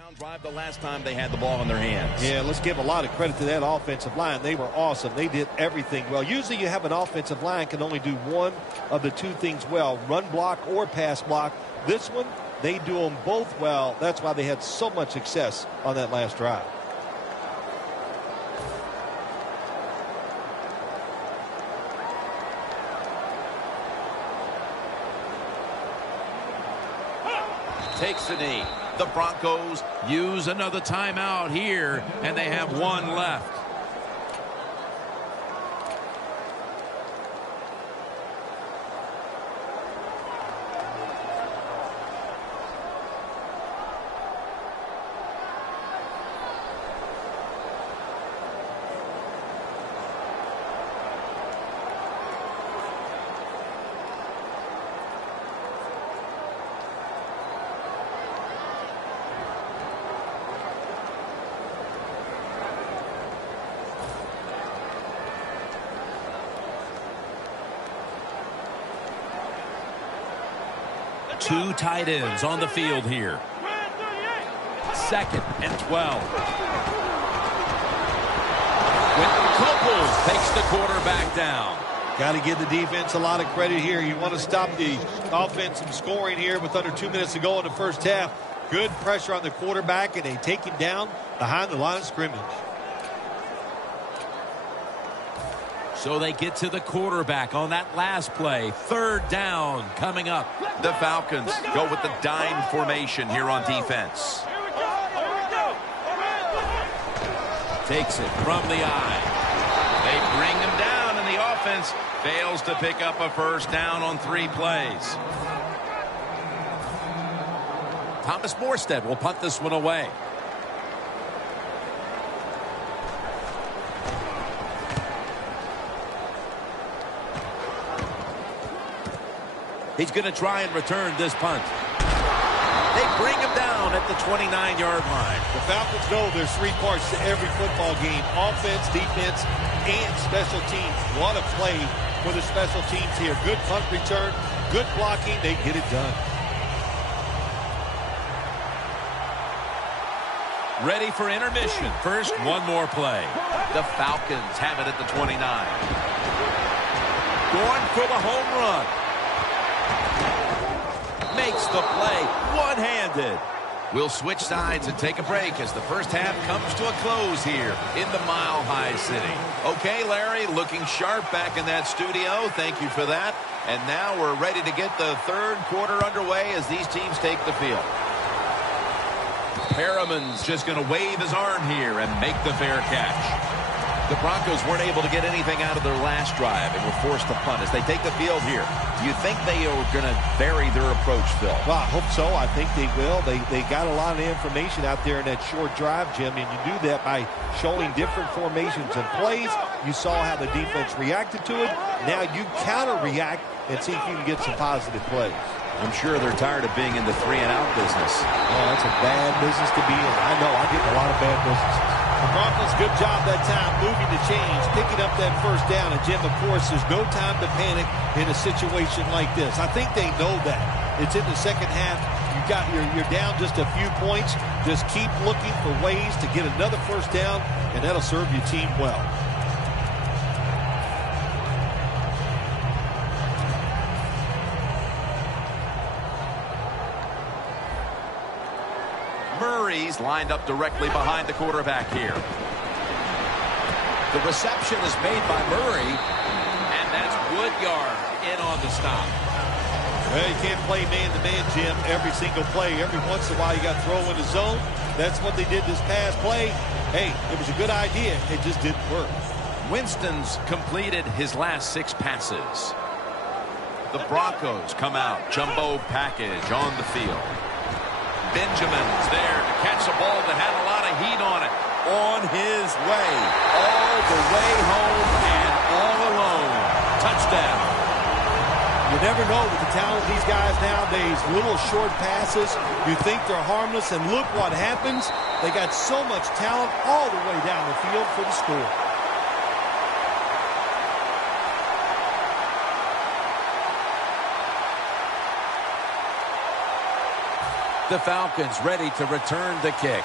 touchdown drive the last time they had the ball in their hands. Yeah, let's give a lot of credit to that offensive line. They were awesome. They did everything well. Usually you have an offensive line can only do one of the two things well, run block or pass block. This one, they do them both well. That's why they had so much success on that last drive. Takes the knee. The Broncos use another timeout here, and they have one left. Two tight ends on the field here. 2nd and 12. Quentin Couples takes the quarterback down. Got to give the defense a lot of credit here. You want to stop the offense from scoring here with under 2 minutes to go in the first half. Good pressure on the quarterback, and they take him down behind the line of scrimmage. So they get to the quarterback on that last play. 3rd down coming up. The Falcons go with the dime formation here on defense. Takes it from the eye. They bring him down, and the offense fails to pick up a first down on 3 plays. Thomas Morstead will punt this one away. He's going to try and return this punt. They bring him down at the 29-yard line. The Falcons know there's 3 parts to every football game: offense, defense, and special teams. What a play for the special teams here. Good punt return, good blocking. They get it done. Ready for intermission. First, one more play. The Falcons have it at the 29. Going for the home run. Makes the play one-handed. We'll switch sides and take a break as the first half comes to a close here in the Mile High City. Okay, Larry, looking sharp back in that studio. Thank you for that. And now we're ready to get the third quarter underway as these teams take the field. Perriman's just going to wave his arm here and make the fair catch. The Broncos weren't able to get anything out of their last drive and were forced to punt as they take the field here. Do you think they are going to vary their approach, Phil? Well, I hope so. I think they will. They got a lot of information out there in that short drive, Jim, and you do that by showing different formations and plays. You saw how the defense reacted to it. Now you counter-react and see if you can get some positive plays. I'm sure they're tired of being in the 3-and-out business. Oh, that's a bad business to be in. I know. I get a lot of bad businesses. The Broncos, good job that time moving the chains, picking up that first down. And, Jim, of course, there's no time to panic in a situation like this. I think they know that. It's in the second half. You're down just a few points. Just keep looking for ways to get another first down, and that'll serve your team well. Murray's lined up directly behind the quarterback here. The reception is made by Murray, and that's Woodyard in on the stop. Well, you can't play man-to-man, Jim, every single play. Every once in a while, you got to throw in the zone. That's what they did this past play. Hey, it was a good idea. It just didn't work. Winston's completed his last 6 passes. The Broncos come out, jumbo package on the field. Benjamin's there to catch a ball that had a lot of heat on it. On his way, all the way home and all alone. Touchdown. You never know with the talent of these guys nowadays. Little short passes, you think they're harmless, and look what happens. They got so much talent all the way down the field for the score. The Falcons ready to return the kick.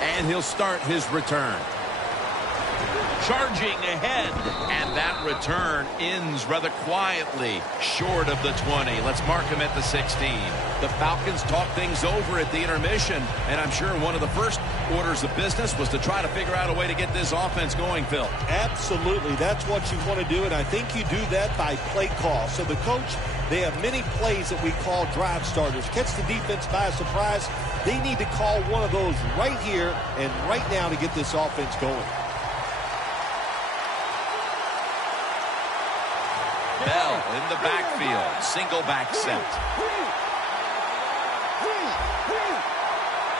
And he'll start his return. Charging ahead, and that return ends rather quietly short of the 20. Let's mark him at the 16. The Falcons talk things over at the intermission, and I'm sure one of the first orders of business was to try to figure out a way to get this offense going, Phil. Absolutely. That's what you want to do, and I think you do that by play call. So the coach, they have many plays that we call drive starters. Catch the defense by surprise. They need to call one of those right here and right now to get this offense going. Bell in the backfield. Single back set.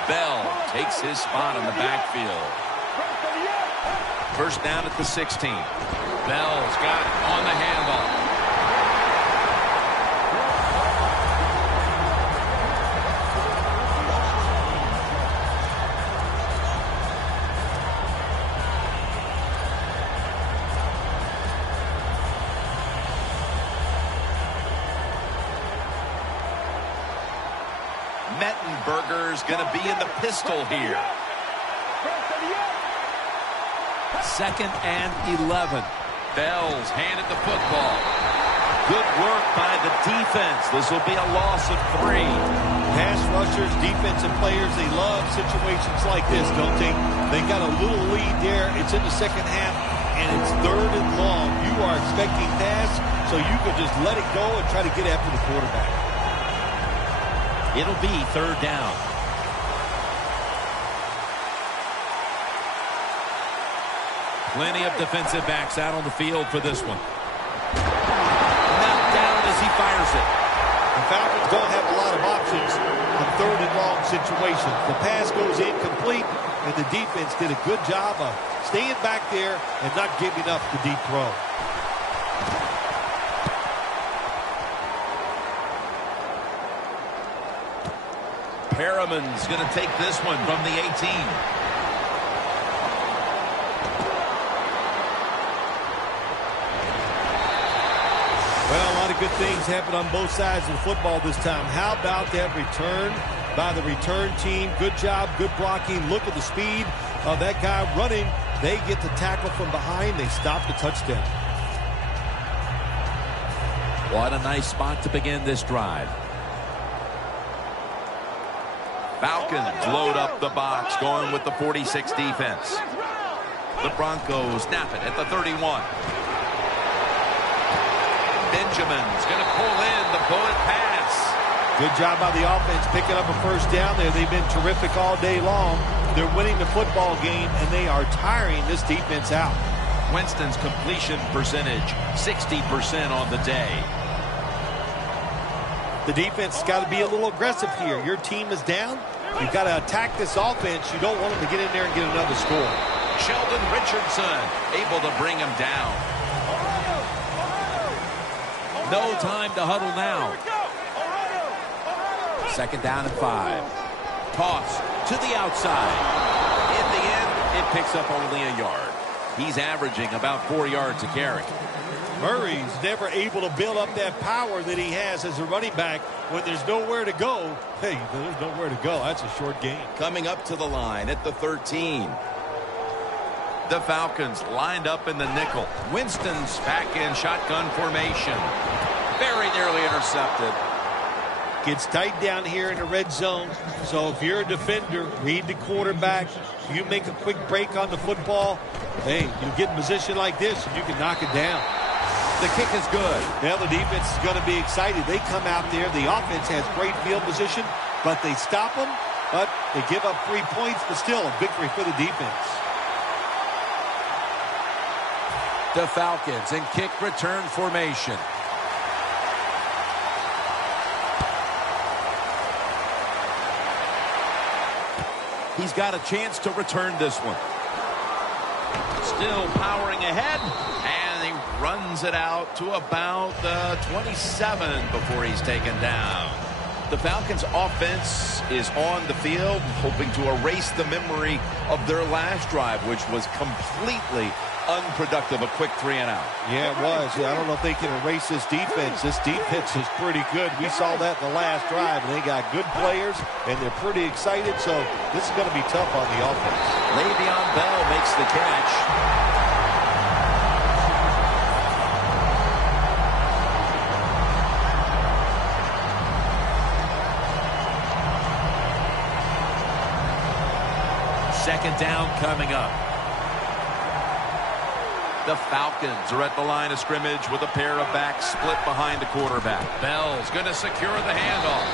Bell takes his spot in the backfield. First down at the 16. Bell's got it on the handoff. Mettenberger's going to be in the pistol here. 2nd and 11. Bell's handed the football. Good work by the defense. This will be a loss of 3. Pass rushers, defensive players, they love situations like this, don't they? They got a little lead there. It's in the second half, and it's 3rd and long. You are expecting pass, so you could just let it go and try to get after the quarterback. It'll be 3rd down. Plenty of defensive backs out on the field for this one. Knocked down as he fires it. The Falcons don't have a lot of options on 3rd and long situations. The pass goes incomplete, and the defense did a good job of staying back there and not giving up the deep throw. Perriman's going to take this one from the 18. Well, a lot of good things happened on both sides of the football this time. How about that return by the return team? Good job, good blocking. Look at the speed of that guy running. They get the tackle from behind. They stop the touchdown. What a nice spot to begin this drive. Falcons load up the box, going with the 46 defense. The Broncos snap it at the 31. Benjamin's going to pull in the bullet pass. Good job by the offense picking up a first down there. They've been terrific all day long. They're winning the football game, and they are tiring this defense out. Winston's completion percentage, 60% on the day. The defense has got to be a little aggressive here. Your team is down. You've got to attack this offense. You don't want them to get in there and get another score. Sheldon Richardson able to bring him down. No time to huddle now. 2nd down and 5. Toss to the outside. In the end, it picks up only a yard. He's averaging about 4 yards a carry. Murray's never able to build up that power that he has as a running back when there's nowhere to go. Hey, there's nowhere to go. That's a short game. Coming up to the line at the 13. The Falcons lined up in the nickel. Winston's back in shotgun formation. Very nearly intercepted. Gets tight down here in the red zone. So if you're a defender, read the quarterback. You make a quick break on the football. Hey, you get in position like this, and you can knock it down. The kick is good. Now the defense is going to be excited. They come out there. The offense has great field position, but they stop them. But they give up 3 points, but still a victory for the defense. The Falcons in kick return formation. He's got a chance to return this one. Still powering ahead, and he runs it out to about the 27 before he's taken down. The Falcons' offense is on the field, hoping to erase the memory of their last drive, which was completely unproductive, a quick 3 and out. Yeah, it was. I don't know if they can erase this defense. This defense is pretty good. We saw that in the last drive, and they got good players, and they're pretty excited, so this is going to be tough on the offense. Le'Veon Bell makes the catch. Second down coming up. The Falcons are at the line of scrimmage with a pair of backs split behind the quarterback. Bell's going to secure the handoff.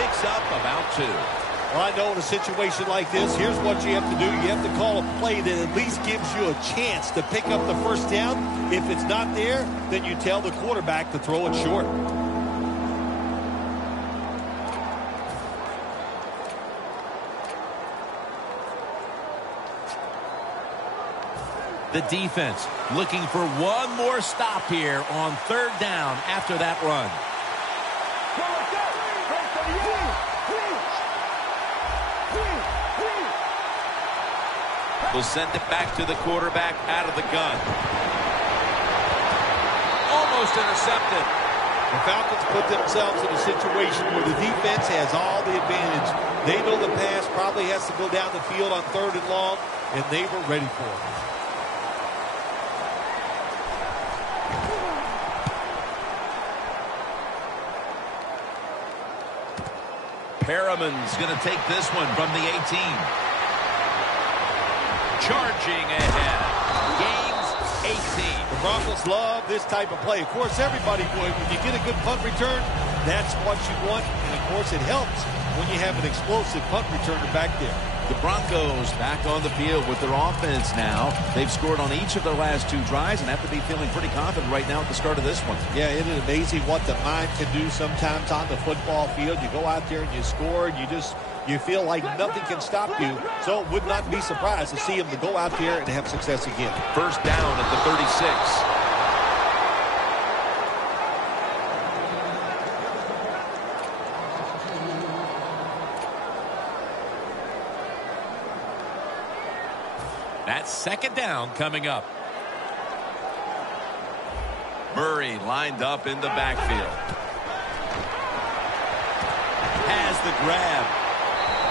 Picks up about 2. Well, I know in a situation like this, here's what you have to do. You have to call a play that at least gives you a chance to pick up the first down. If it's not there, then you tell the quarterback to throw it short. The defense looking for one more stop here on third down after that run. Will send it back to the quarterback out of the gun. Almost intercepted. The Falcons put themselves in a situation where the defense has all the advantage. They know the pass probably has to go down the field on third and long, and they were ready for it. Perriman's going to take this one from the 18. Charging ahead. Gains 18. The Broncos love this type of play. Of course, everybody would. When you get a good punt return, that's what you want. And, of course, it helps when you have an explosive punt returner back there. The Broncos back on the field with their offense now. They've scored on each of their last 2 drives and have to be feeling pretty confident right now at the start of this one. Yeah, it is amazing what the mind can do sometimes on the football field. You go out there and you score, and you feel like nothing can stop you. So would not be surprised to see him to go out there and have success again. First down at the 36. That's second down coming up. Murray lined up in the backfield. Has the grab.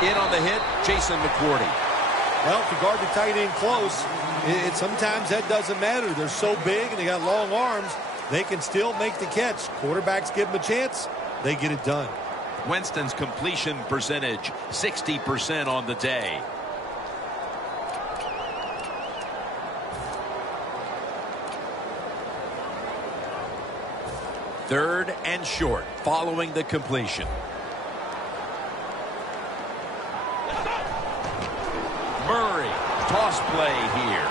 In on the hit, Jason McCourty. Well, if you guard the tight end close, sometimes that doesn't matter. They're so big and they got long arms, they can still make the catch. Quarterbacks give them a chance, they get it done. Winston's completion percentage, 60% on the day. Third and short following the completion. Murray, toss play here.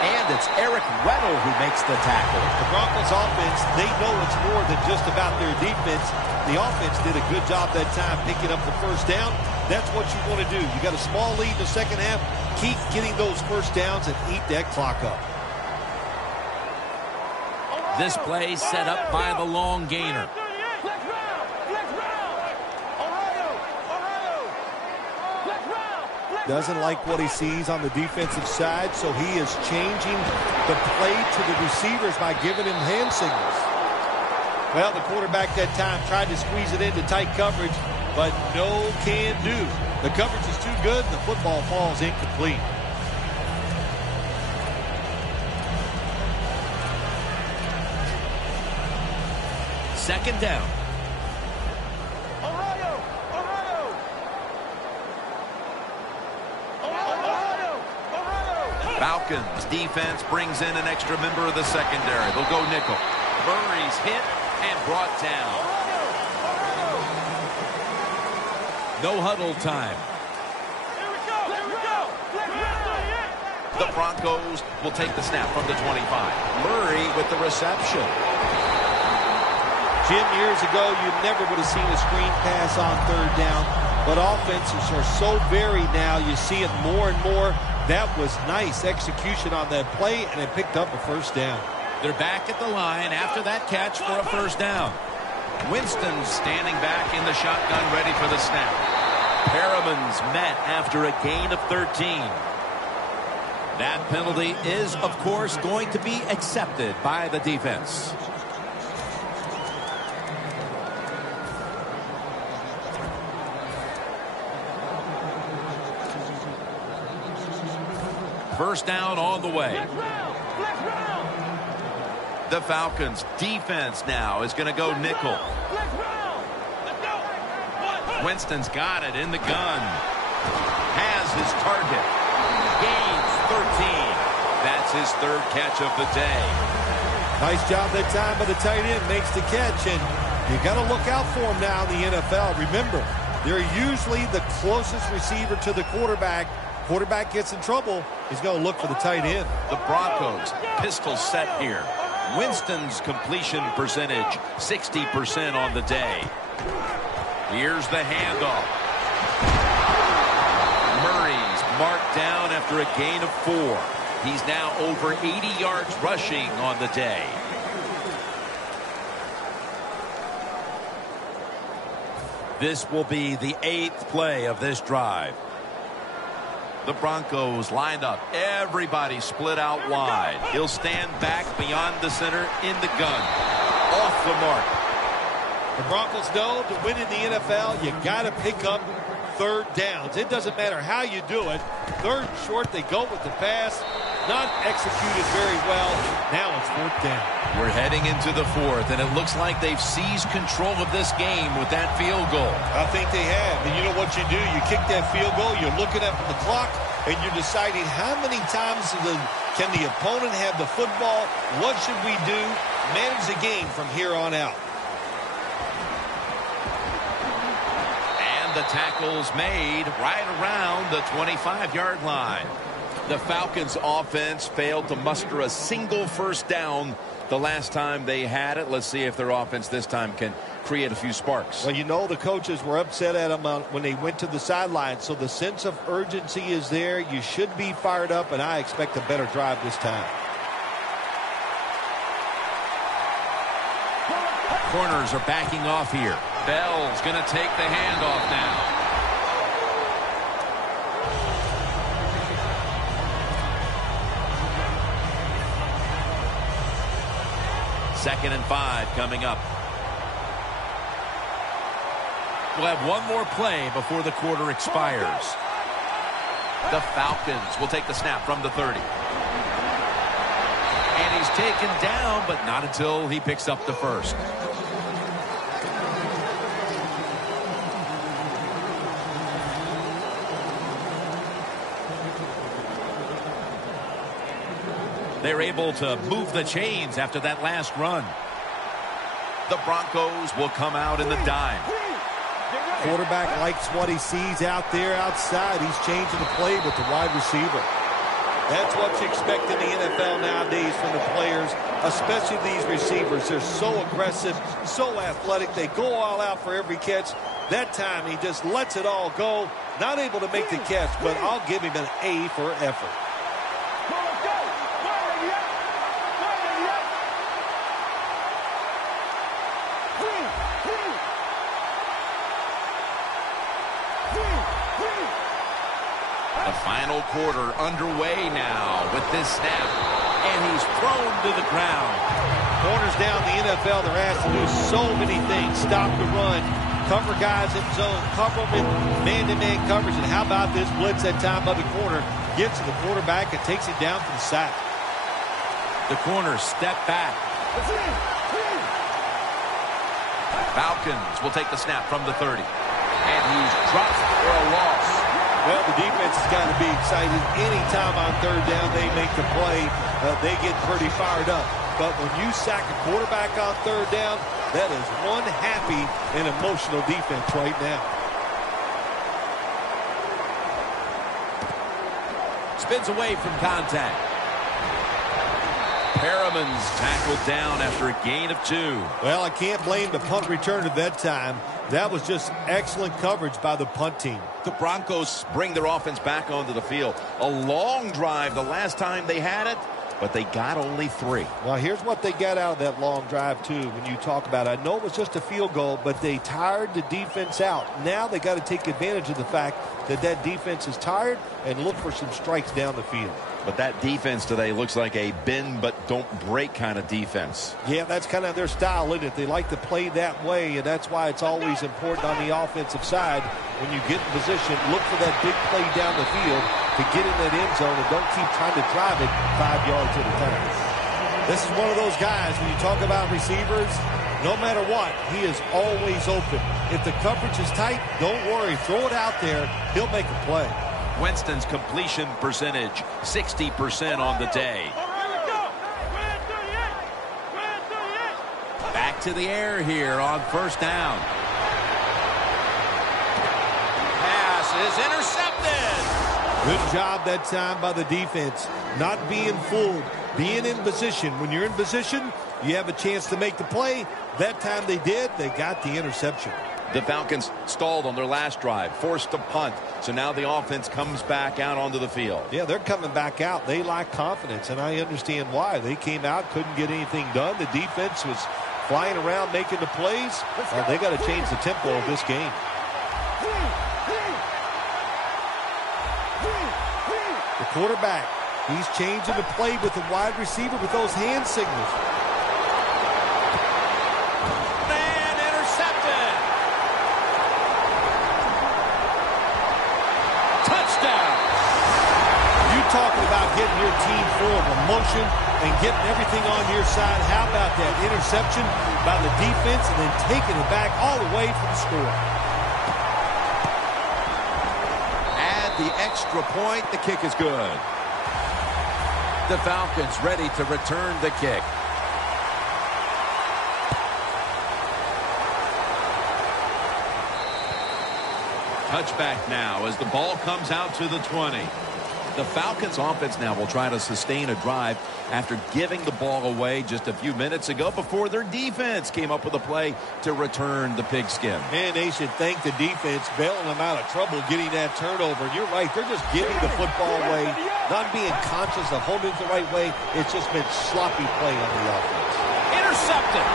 And it's Eric Weddle who makes the tackle. The Broncos offense, they know it's more than just about their defense. The offense did a good job that time picking up the first down. That's what you want to do. You got a small lead in the second half. Keep getting those first downs and eat that clock up. This play set up by the long gainer. Doesn't like what he sees on the defensive side, so he is changing the play to the receivers by giving him hand signals. Well, the quarterback that time tried to squeeze it into tight coverage, but no can do. The coverage is too good, and the football falls incomplete. Second down. Falcons defense brings in an extra member of the secondary. They'll go nickel. Murray's hit and brought down. No huddle time. The Broncos will take the snap from the 25. Murray with the reception. Jim, years ago, you never would have seen a screen pass on third down, but offenses are so varied now. You see it more and more. That was nice execution on that play, and it picked up a first down. They're back at the line after that catch for a first down. Winston standing back in the shotgun, ready for the snap. Perriman's met after a gain of 13. That penalty is, of course, going to be accepted by the defense. First down on the way. The Falcons defense now is going to go nickel. Winston's got it in the gun. Has his target. Gains 13. That's his third catch of the day. Nice job that time by the tight end. Makes the catch, and you got to look out for him now in the NFL. Remember, they're usually the closest receiver to the quarterback. Quarterback gets in trouble, he's going to look for the tight end. The Broncos pistol set here. Winston's completion percentage 60% on the day. Here's the handoff. Murray's marked down after a gain of 4. He's now over 80 yards rushing on the day. This will be the 8th play of this drive. The Broncos lined up. Everybody split out wide. He'll stand back beyond the center in the gun. Off the mark. The Broncos know to win in the NFL, you got to pick up third downs. It doesn't matter how you do it. Third and short, they go with the pass. Not executed very well. Now it's fourth down. We're heading into the 4th, and it looks like they've seized control of this game with that field goal. I think they have. And you know what you do? You kick that field goal, you're looking at the clock, and you're deciding how many times can the opponent have the football? What should we do? Manage the game from here on out. And the tackle's made right around the 25-yard line. The Falcons offense failed to muster a single first down the last time they had it. Let's see if their offense this time can create a few sparks. Well, you know the coaches were upset at them when they went to the sideline, so the sense of urgency is there. You should be fired up, and I expect a better drive this time. Corners are backing off here. Bell's going to take the handoff now. Second and 5 coming up. We'll have one more play before the quarter expires. The Falcons will take the snap from the 30. And he's taken down, but not until he picks up the first. They're able to move the chains after that last run. The Broncos will come out in the dime. Quarterback likes what he sees out there outside. He's changing the play with the wide receiver. That's what you expect in the NFL nowadays from the players, especially these receivers. They're so aggressive, so athletic. They go all out for every catch. That time he just lets it all go. Not able to make the catch, but I'll give him an A for effort. The final quarter underway now with this snap. And he's thrown to the ground. Corners down the NFL, they're asked to do so many things. Stop the run, cover guys in zone, cover them in man-to-man coverage. And how about this blitz that time by the corner? Gets to the quarterback and takes it down for the sack. The corners step back. Falcons will take the snap from the 30. And he's dropped for a loss. Well, the defense has got to be excited. Anytime on third down they make the play, they get pretty fired up. But when you sack a quarterback on third down, that is one happy and emotional defense right now. Spins away from contact. Perriman's tackled down after a gain of 2. Well, I can't blame the punt return at that time. That was just excellent coverage by the punt team. The Broncos bring their offense back onto the field. A long drive the last time they had it, but they got only 3. Well, here's what they got out of that long drive, too, when you talk about it. I know it was just a field goal, but they tired the defense out. Now they got to take advantage of the fact that that defense is tired and look for some strikes down the field. But that defense today looks like a bend but don't break kind of defense. Yeah, that's kind of their style, isn't it? They like to play that way, and that's why it's always important on the offensive side when you get in position, look for that big play down the field to get in that end zone and don't keep trying to drive it 5 yards at a time. This is one of those guys, when you talk about receivers, no matter what, he is always open. If the coverage is tight, don't worry. Throw it out there. He'll make a play. Winston's completion percentage, 60% on the day. Back to the air here on first down. Pass is intercepted. Good job that time by the defense. Not being fooled, being in position. When you're in position, you have a chance to make the play. That time they did. They got the interception. The Falcons stalled on their last drive, forced to punt. So now the offense comes back out onto the field. Yeah, they're coming back out. They lack confidence, and I understand why. They came out, couldn't get anything done. The defense was flying around making the plays. They got to change the tempo of this game. The quarterback, he's changing the play with the wide receiver with those hand signals. Talking about getting your team full of emotion and getting everything on your side. How about that interception by the defense and then taking it back all the way for the score? Add the extra point. The kick is good. The Falcons ready to return the kick. Touchback now as the ball comes out to the 20. The Falcons offense now will try to sustain a drive after giving the ball away just a few minutes ago before their defense came up with a play to return the pigskin. Man, they should thank the defense bailing them out of trouble getting that turnover. You're right. They're just giving the football away, not being conscious of holding it the right way. It's just been sloppy play on the offense. Intercepted.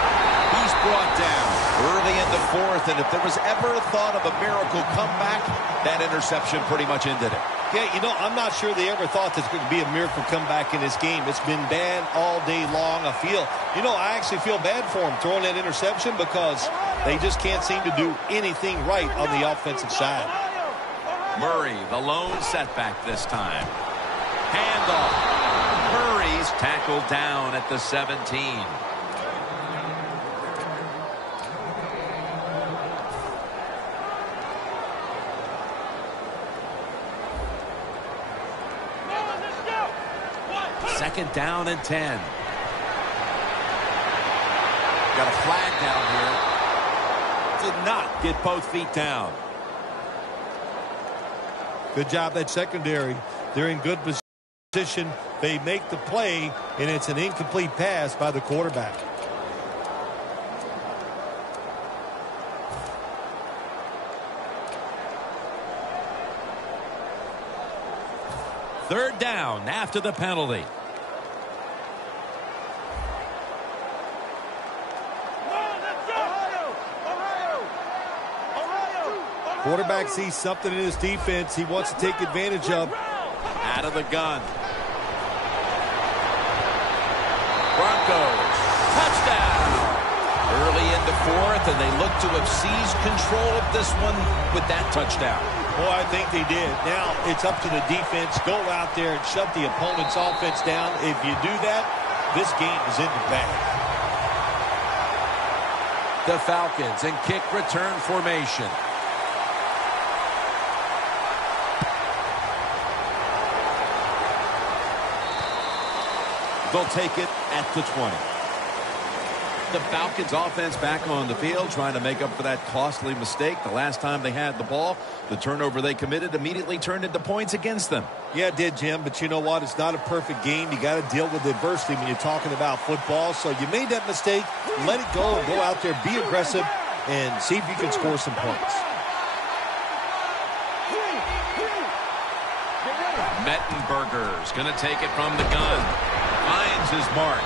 He's brought down early in the fourth, and if there was ever a thought of a miracle comeback, that interception pretty much ended it. Yeah, you know, I'm not sure they ever thought there's going to be a miracle comeback in this game. It's been bad all day long. I actually feel bad for them throwing that interception because they just can't seem to do anything right on the offensive side. Murray, the lone setback this time. Handoff. Murray's tackled down at the 17. Second down and 10. Got a flag down here. Did not get both feet down. Good job that secondary. They're in good position. They make the play, and it's an incomplete pass by the quarterback. Third down after the penalty. Quarterback sees something in his defense he wants to take advantage of. Out of the gun. Broncos. Touchdown. Early in the fourth, and they look to have seized control of this one with that touchdown. Boy, I think they did. Now it's up to the defense. Go out there and shut the opponent's offense down. If you do that, this game is in the bag. The Falcons in kick return formation. They'll take it at the 20. The Falcons offense back on the field trying to make up for that costly mistake. The last time they had the ball, the turnover they committed immediately turned into points against them. Yeah, it did, Jim, but you know what? It's not a perfect game. You got to deal with adversity when you're talking about football. So you made that mistake, let it go, and go out there, be aggressive, and see if you can score some points. Mettenberger's going to take it from the gun. his mark.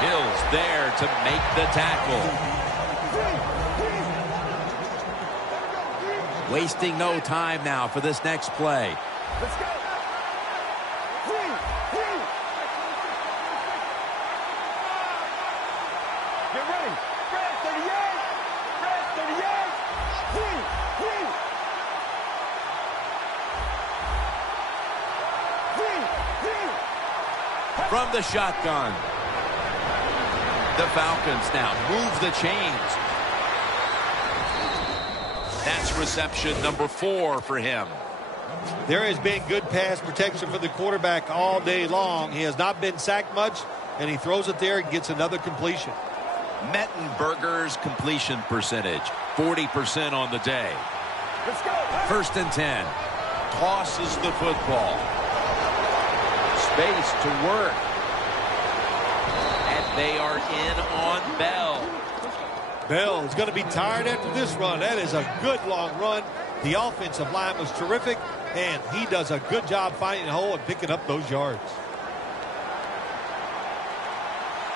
Hill's there to make the tackle. Wasting no time now for this next play. Let's go. Get ready. Red 38. Red 38. From the shotgun. The Falcons now move the chains. That's reception number 4 for him. There has been good pass protection for the quarterback all day long. He has not been sacked much, and he throws it there and gets another completion. Mettenberger's completion percentage, 40% on the day. Let's go. 1st and 10. Tosses the football. Space to work. And they are in on Bell. Bell is going to be tired after this run. That is a good long run. The offensive line was terrific, and he does a good job finding a hole and picking up those yards.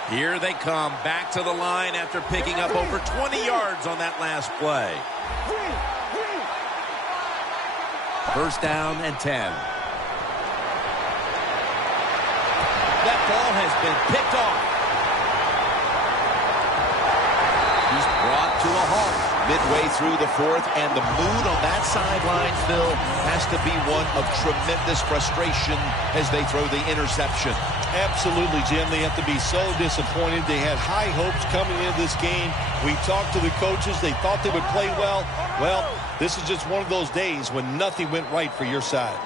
Here they come back to the line after picking up over 20 yards on that last play. 1st down and 10. That ball has been picked off. He's brought to a halt midway through the 4th, and the mood on that sideline, Phil, has to be one of tremendous frustration as they throw the interception. Absolutely, Jim. They have to be so disappointed. They had high hopes coming into this game. We talked to the coaches. They thought they would play well. Well, this is just one of those days when nothing went right for your side.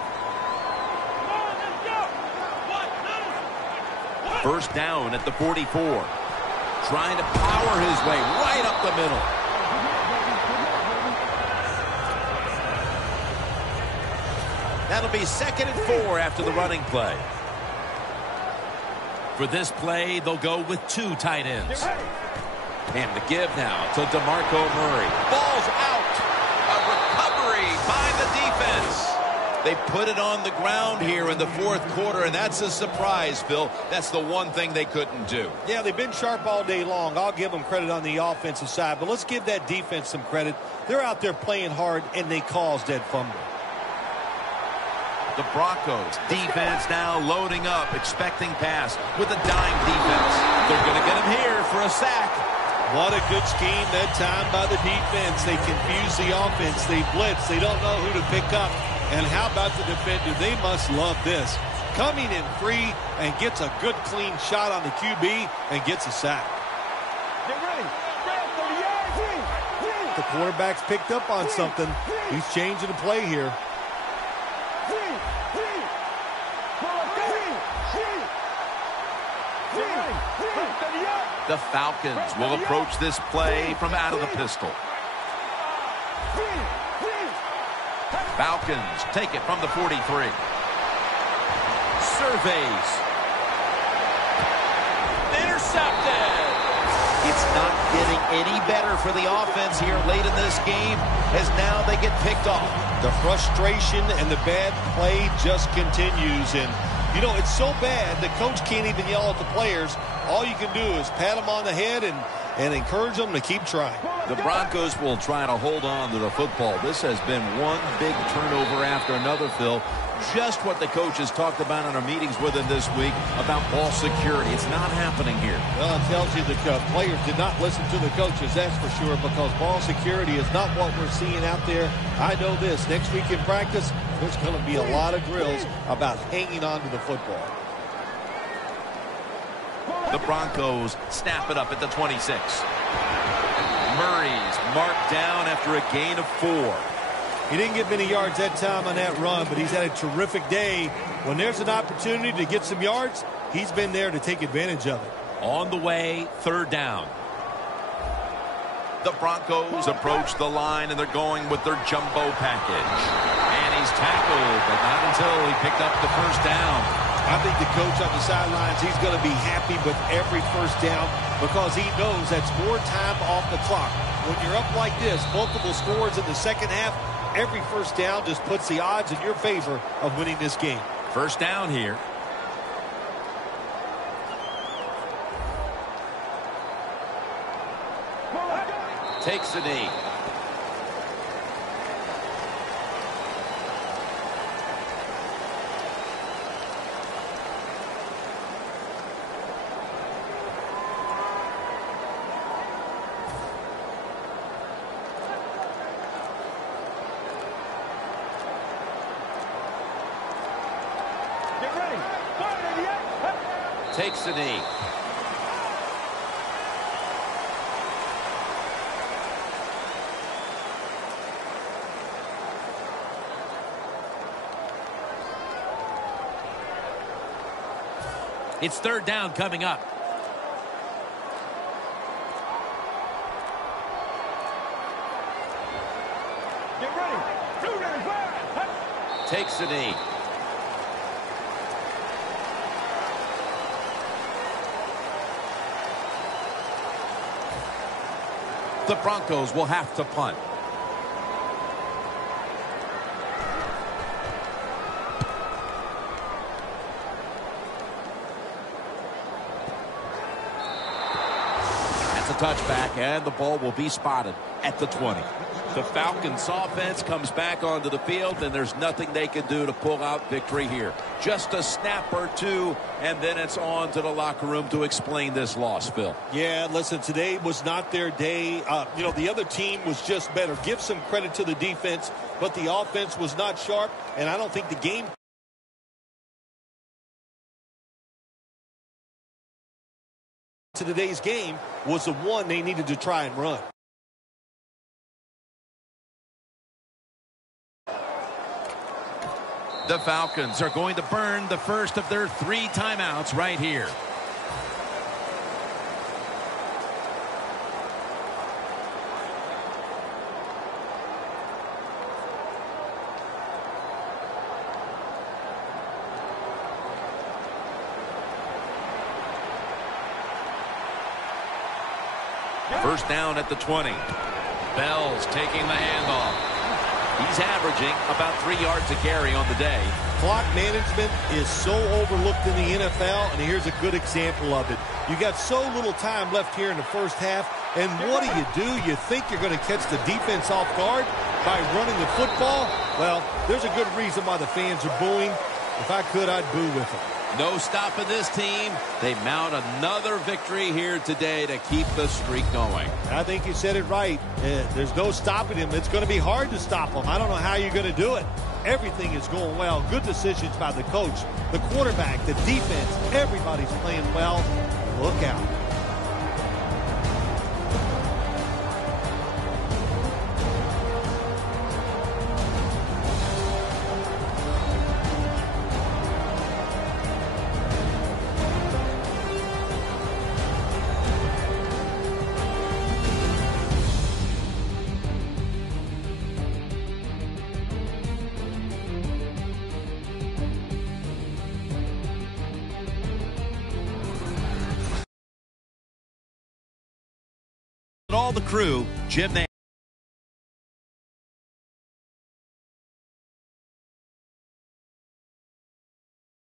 1st down at the 44. Trying to power his way right up the middle. That'll be 2nd and 4 after the running play. For this play, they'll go with 2 tight ends. And the give now to DeMarco Murray. Ball's out. A recovery by the defense. They put it on the ground here in the 4th quarter, and that's a surprise, Phil. That's the one thing they couldn't do. Yeah, they've been sharp all day long. I'll give them credit on the offensive side, but let's give that defense some credit. They're out there playing hard, and they caused that fumble. The Broncos defense now loading up, expecting pass with a dime defense. They're going to get him here for a sack. What a good scheme that time by the defense. They confuse the offense. They blitz. They don't know who to pick up. And how about the defender? They must love this. Coming in free and gets a good clean shot on the QB and gets a sack. Get ready. The quarterback's picked up on something. He's changing the play here. The Falcons will approach this play from out of the pistol. Falcons take it from the 43. Surveys. Intercepted. It's not getting any better for the offense here late in this game as now they get picked off. The frustration and the bad play just continues. And, you know, it's so bad the coach can't even yell at the players. All you can do is pat them on the head and encourage them to keep trying. The Broncos will try to hold on to the football. This has been one big turnover after another, Phil. Just what the coaches talked about in our meetings with him this week about ball security. It's not happening here. Well, it tells you the players did not listen to the coaches, that's for sure, because ball security is not what we're seeing out there. I know this. Next week in practice, there's going to be a lot of drills about hanging on to the football. The Broncos snap it up at the 26. Murray's marked down after a gain of 4. He didn't get many yards that time on that run, but he's had a terrific day. When there's an opportunity to get some yards, he's been there to take advantage of it. On the way, 3rd down. The Broncos approach the line, and they're going with their jumbo package. And he's tackled, but not until he picked up the 1st down. I think the coach on the sidelines, he's going to be happy with every 1st down because he knows that's more time off the clock. When you're up like this, multiple scores in the 2nd half, every 1st down just puts the odds in your favor of winning this game. 1st down here. Takes a knee. Get ready. Fire to the end. Takes a knee. It's third down coming up. Get ready. 295. Takes a knee. The Broncos will have to punt. That's a touchback, and the ball will be spotted at the 20. The Falcons offense comes back onto the field, and there's nothing they can do to pull out victory here. Just a snap or two, and then it's on to the locker room to explain this loss, Phil. Yeah, listen, today was not their day. The other team was just better. Give some credit to the defense, but the offense was not sharp, and I don't think the game to today's game was the one they needed to try and run. The Falcons are going to burn the first of their 3 timeouts right here. First down at the 20. Bell's taking the handoff. He's averaging about 3 yards a carry on the day. Clock management is so overlooked in the NFL, and here's a good example of it. You got so little time left here in the first half, and what do? You think you're going to catch the defense off guard by running the football? Well, there's a good reason why the fans are booing. If I could, I'd boo with them. No stopping this team. They mount another victory here today to keep the streak going. I think you said it right. There's no stopping him. It's going to be hard to stop him. I don't know how you're going to do it. Everything is going well. Good decisions by the coach, the quarterback, the defense. Everybody's playing well. Look out. All the crew, Jim.